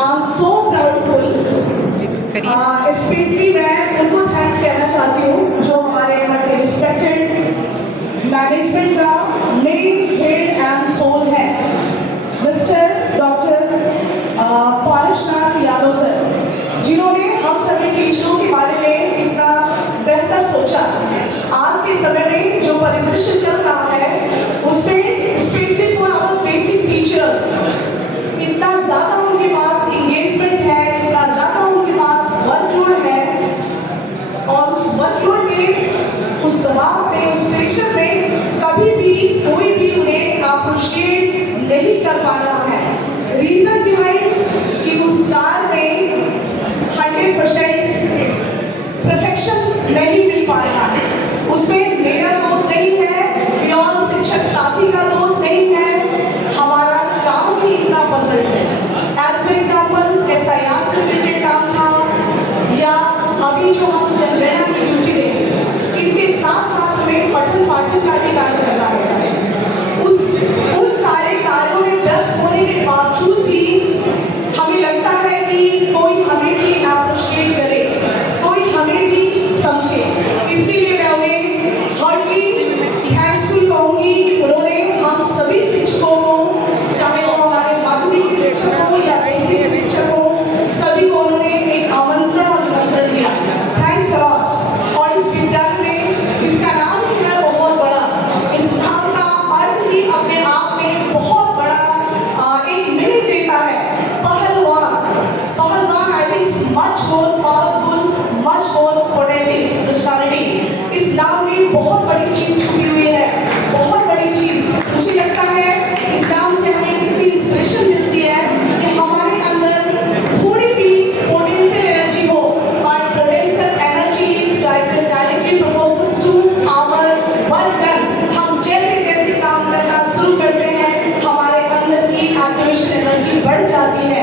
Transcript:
I'm so proudful. Specially मैं उनको thanks कहना चाहती हूँ जो हमारे यहाँ के रिस्पेक्टेड मैनेजमेंट का मेन हेड एंड सोल है, mister doctor Parasnath Yadav sir, जिन्होंने हम सभी टीचरों के बारे में इतना बेहतर सोचा। आज के समय में जो परिदृश्य चल रहा है उसमें specially for our basic teachers इतना ज़्यादा उनके पास इंगेजमेंट है, इतना ज़्यादा उनके पास वर्कलोड है, और उस वर्कलोड में, उस दबाव में, उस प्रेशर में कभी भी कोई भी उन्हें अप्रिशिएट नहीं कर पा रहा है। रीज़न बिहाइंड कि उस कार्य में 100% परफेक्शन नहीं मिल पा रहा है। उसमें मेरा दोष नहीं है या शिक्षक साथी का दोष नहीं है, हमारा काम ही इतना पसंद है। एज फॉर एग्जाम्पल SIR से रिलेटेड काम था, या अभी जो हम जनगणना की ड्यूटी देंगे, इसके साथ साथ हमें पठन पाठन का भी कार्य करना होगा। उन सारे कार्यों में व्यस्त होने के बावजूद भी हमें लगता है कि कोई हमें भी अप्रिशिएट करे, कोई हमें भी समझे। इसलिए मैं उन्हें हार्डली थैंक्सफुल कहूँगी कि उन्होंने हम सभी शिक्षकों को, चाहे वो हमारे माध्यमिक के शिक्षक हो या बेसिक के शिक्षक हो, सभी को उन्होंने एक आमंत्रण और निमंत्रण दिया। Thanks a lot. और इस विद्यालय में जिसका नाम ही है बहुत बड़ा, इस नाम का अर्थ ही अपने आप में बहुत बड़ा एक मीनिंग देता है। पहलवान I think much more powerful, much more potential personality. इस नाम में बहुत बड़ी चीज छुपी हुई है, बहुत बड़ी चीज। मुझे लगता है इस नाम से हमें कितनी इंस्पिरेशन मिलती है कि हमारे अंदर थोड़ी भी पोटेंशियल एनर्जी हो, but potential energy is directly proportional to our work done. हम जैसे जैसे काम करना शुरू करते हैं, हमारे अंदर की एक्टिवेशन एनर्जी बढ़ जाती है।